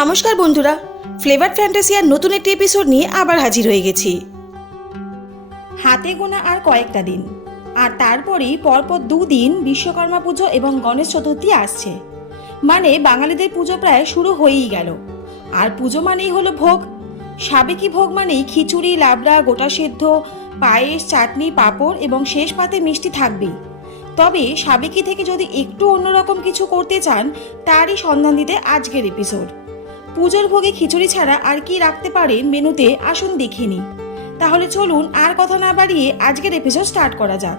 নমস্কার বন্ধুরা, ফ্লেভার্ড ফ্যান্টাসিয়ার নতুন একটি এপিসোড নিয়ে আবার হাজির হয়ে গেছি। হাতে গোনা আর কয়েকটা দিন, আর তারপরেই পরপর দুদিন বিশ্বকর্মা পুজো এবং গণেশ চতুর্থী আসছে। মানে বাঙালিদের পুজো প্রায় শুরু হয়েই গেল। আর পুজো মানেই হলো ভোগ। সাবেকি ভোগ মানেই খিচুড়ি, লাবড়া, গোটা সেদ্ধ, পায়েস, চাটনি, পাঁপড় এবং শেষ পাতে মিষ্টি থাকবেই। তবে সাবেকি থেকে যদি একটু অন্যরকম কিছু করতে চান, তারই সন্ধান দিতে আজকের এপিসোড। পুজোর ভোগে খিচুড়ি ছাড়া আর কি রাখতে পারেন মেনুতে, আসুন দেখিনি। তাহলে চলুন আর কথা না বাড়িয়ে আজকের এপিসোড স্টার্ট করা যাক।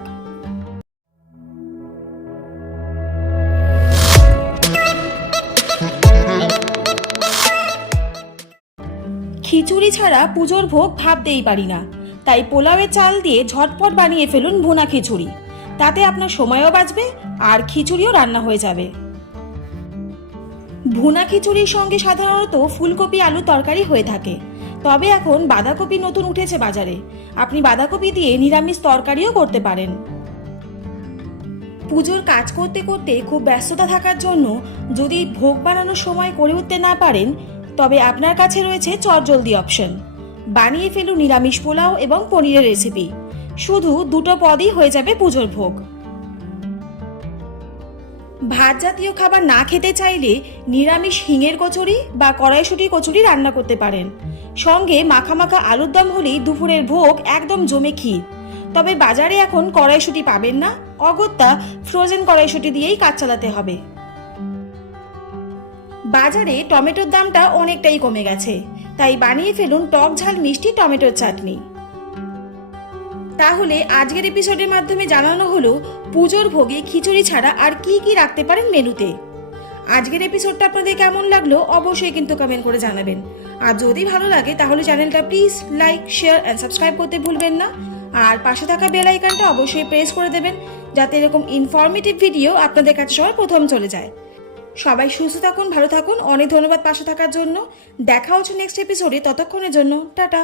খিচুড়ি ছাড়া পুজোর ভোগ ভাবতেই পারি না, তাই পোলাওয়ের চাল দিয়ে ঝটপট বানিয়ে ফেলুন ভুনা খিচুড়ি। তাতে আপনার সময়ও বাঁচবে আর খিচুড়িও রান্না হয়ে যাবে। ভুনা খিচুড়ির সঙ্গে সাধারণত ফুলকপি আলু তরকারি হয়ে থাকে, তবে এখন বাঁধাকপি নতুন উঠেছে বাজারে। আপনি বাঁধাকপি দিয়ে নিরামিষ তরকারিও করতে পারেন। পুজোর কাজ করতে করতে খুব ব্যস্ততা থাকার জন্য যদি ভোগ বানানোর সময় করে উঠতে না পারেন, তবে আপনার কাছে রয়েছে চটজলদি অপশন। বানিয়ে ফেলুন নিরামিষ পোলাও এবং পনিরের রেসিপি। শুধু দুটো পদই হয়ে যাবে পুজোর ভোগ। ভাত জাতীয় খাবার না খেতে চাইলে নিরামিষ হিঙের কচুরি বা কড়াইশুঁটি কচুরি রান্না করতে পারেন। সঙ্গে মাখা মাখা আলুর দম হলেই দুপুরের ভোগ একদম জমে ক্ষীর। তবে বাজারে এখন কড়াইশুঁটি পাবেন না, অগত্যা ফ্রোজেন কড়াইশুঁটি দিয়েই কাজ চালাতে হবে। বাজারে টমেটোর দামটা অনেকটাই কমে গেছে, তাই বানিয়ে ফেলুন টক ঝাল মিষ্টি টমেটোর চাটনি। তাহলে আজকের এপিসোডের মাধ্যমে জানানো হলো পুজোর ভোগে খিচুড়ি ছাড়া আর কি কি রাখতে পারেন মেনুতে। আজকের এপিসোডটা আপনাদের কেমন লাগলো অবশ্যই কিন্তু কমেন্ট করে জানাবেন। আর যদি ভালো লাগে তাহলে চ্যানেলটা please like, share and subscribe করতে ভুলবেন না। আর পাশে থাকা বেল আইকনটা অবশ্যই প্রেস করে দেবেন, যাতে এরকম ইনফরমেটিভ ভিডিও আপনাদের কাছে সবার প্রথম চলে যায়। সবাই সুস্থ থাকুন, ভালো থাকুন। অনেক ধন্যবাদ পাশে থাকার জন্য। দেখা হচ্ছে নেক্সট এপিসোডে। ততক্ষণের জন্য টাটা।